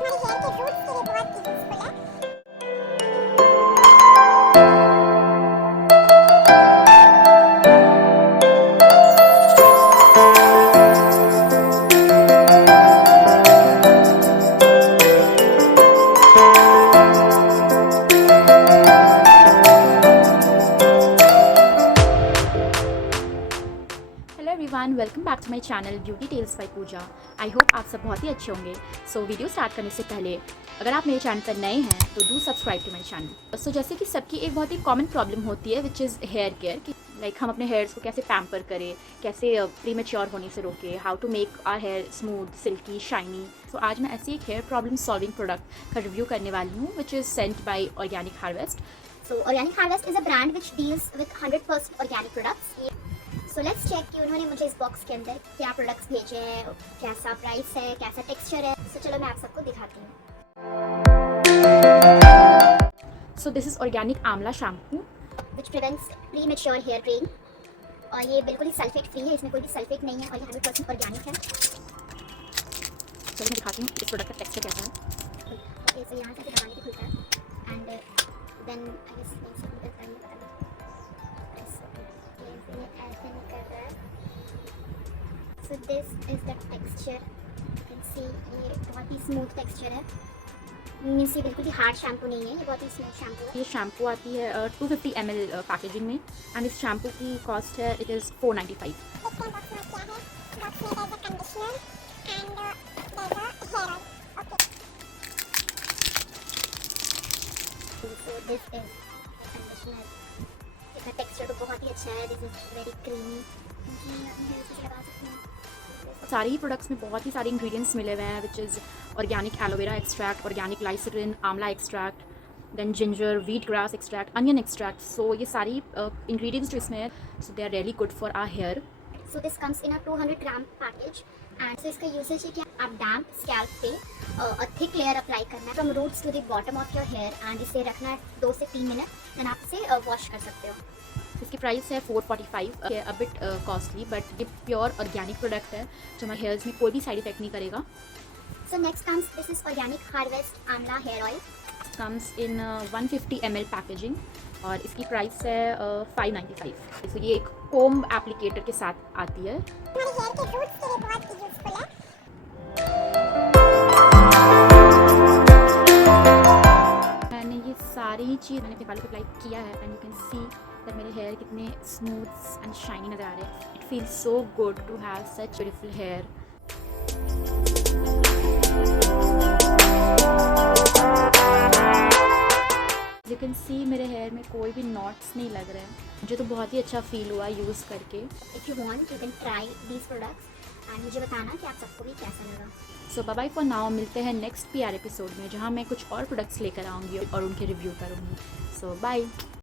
हमारे हेयर के रूट्स के लिए बहुत यूजफुल है। Hello everyone, welcome back to my channel beauty tales by Pooja. I hope आप सब बहुत ही अच्छे होंगे। सो वीडियो स्टार्ट करने से पहले अगर आप मेरे चैनल पर नए हैं तो do subscribe to my channel. So जैसे कि सबकी एक बहुत ही कॉमन प्रॉब्लम होती है विच इज़ हेयर केयर कि हम अपने हेयर्स को कैसे पैम्पर करें, कैसे प्रीमेच्योर होने से रोकें, how to make our hair smooth, silky, shiny. So आज मैं ऐसी एक हेयर प्रॉब्लम सॉल्विंग प्रोडक्ट का रिव्यू करने वाली हूँ which is sent by Organic Harvest. So Organic Harvest is a brand which deals with 100% organic products. So let's check कि उन्होंने मुझे इस बॉक्स के अंदर क्या प्रोडक्ट्स भेजे हैं, कैसा प्राइस है, कैसा टेक्सचर है। So चलो मैं आप सबको दिखाती हूँ। सो दिस इज़ ऑर्गेनिक आंवला shampoo Which prevents premature hair graying. और ये बिल्कुल ही सल्फेट फ्री है, इसमें कोई भी सल्फेट नहीं है और ये 100% ऑर्गेनिक है। चलो मैं दिखाती हूँ इस प्रोडक्ट का टेक्सचर कैसा है। ओके, सो यहाँ से दबाने पे खुलता है एंड देन आई गेस नहीं सब निकलता है, पता नहीं ऐसे ये ऐसे निकल रहा है। So this is the texture, you can सी ये बहुत ही स्मूथ टेक्सचर है। मीन्स ये बिल्कुल भी हार्ड शैम्पू नहीं है, ये बहुत ही स्मूथ शैम्पू है। ये शैम्पू आती है 250 ml पैकेजिंग में एंड इस शैम्पू की कॉस्ट है it is 495। So this is conditioner. इसका टेक्सचर तो बहुत ही अच्छा है। This is very creamy. मैं अपने हेयर से लगा सकती हूँ। सारे ही प्रोडक्ट्स में बहुत ही सारे इंग्रेडिएंट्स मिले हुए हैं which is organic aloe vera extract, organic glycerine, amla extract, then ginger, wheat grass extract, onion extract. So ये सारी इंग्रेडिएंट्स जो इसमें है so they are really good for our hair. So this comes in a 200 gram package and so इसका usage है कि आप damp scalp पे थिक लेयर अप्लाई करना है from roots to the bottom of your hair and इसे रखना है 2 से 3 मिनट, देन आप इसे वॉश कर सकते हो। इसकी प्राइस है 445, अ बिट कॉस्टली बट ये प्योर ऑर्गेनिक प्रोडक्ट है जो हमारे हेयर्स में कोई भी साइड इफेक्ट नहीं करेगा। So next comes this is Organic Harvest Amla hair oil. Comes in 150 ml packaging और इसकी प्राइस है 595। तो ये एक कोम एप्लीकेटर के साथ आती है। हमारे हेयर के रूट्स के लिए बहुत यूजफुल है। मैंने ये सारी चीज़ मैंने अपने बालों को अप्लाई किया है and you can see that मेरे हेयर कितने स्मूथ एंड शाइनी नज़र आ रहे हैं। It feels so good to have such beautiful hair. You can see मेरे हेयर में कोई भी नॉट्स नहीं लग रहे हैं। मुझे तो बहुत ही अच्छा फील हुआ यूज़ करके। If you want you can try these products and मुझे बताना कि आप सबको भी कैसा लगा। सो बाय बाय फॉर नाउ, मिलते हैं नेक्स्ट पीआर एपिसोड में जहाँ मैं कुछ और प्रोडक्ट्स लेकर आऊँगी और उनके रिव्यू करूँगी। सो बाय।